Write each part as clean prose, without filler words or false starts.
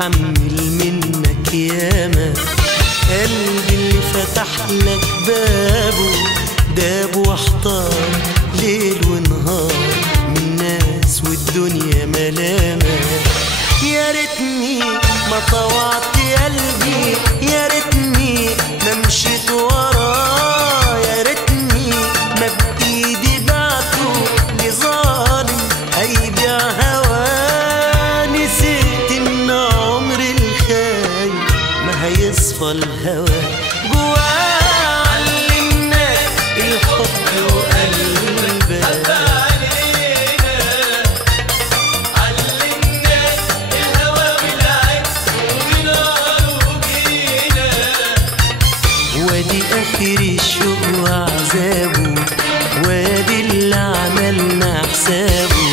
متحمل منك ياما، قلبي اللي فتح لك بابه داب واحتار ليل ونهار من ناس والدنيا ملامة. يا ريتني ما طوعت قلبي، يا ريتني ما مشيت وراه، يا ريتني ما بإيدي بعته لظالم هيبيع هواه. نسيت إن عمر الخاين ما هيصفى الهوى جواه. علمناك الحب وقلبك، وادي آخر الشوق وعذابه، وادي اللي عملنا حسابه.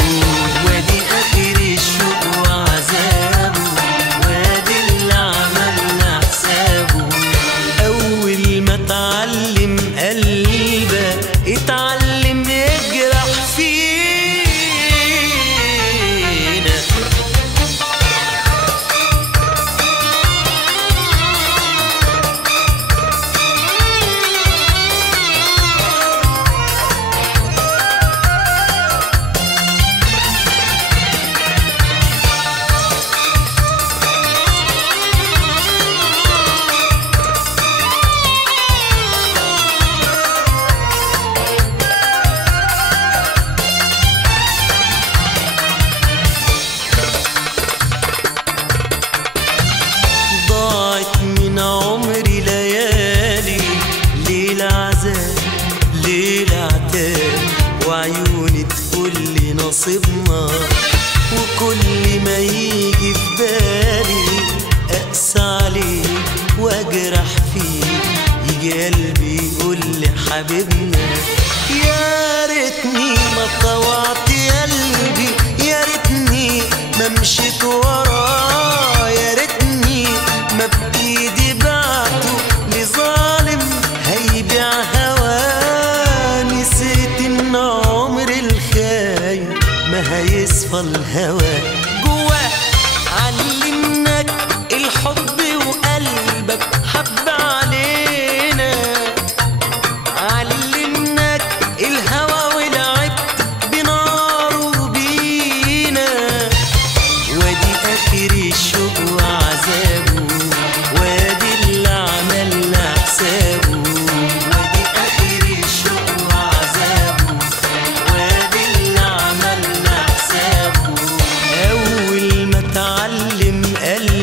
وادي آخر الشوق وعذابه، وادي اللي عملنا حسابه. أول ما اتعلم قلبك اتعلم يجرح فينا. وعيوني تقول لي نصيبنا، وكل ما يجي في بالي أقسى عليه وأجرح فيه، يجي قلبي يقول لي حبيبنا. يا ريتني ما طوعت قلبي، يا ريتني ما مشيت وراه، يا ريتني ما بإيدي بعته لظالم هيبيع هواه. نسيت إن عمر الخاين ما هيصفى الهوى جواه. علمناك الحب وقلبك حب علينا، علمناك الهوى ولعبت بنار وبينا. وادي آخر الشوق وعذابه، وادي اللي عملنا حسابه. وادي آخر الشوق وعذابه، وادي اللي عملنا حسابه. أول ما اتعلم قلبي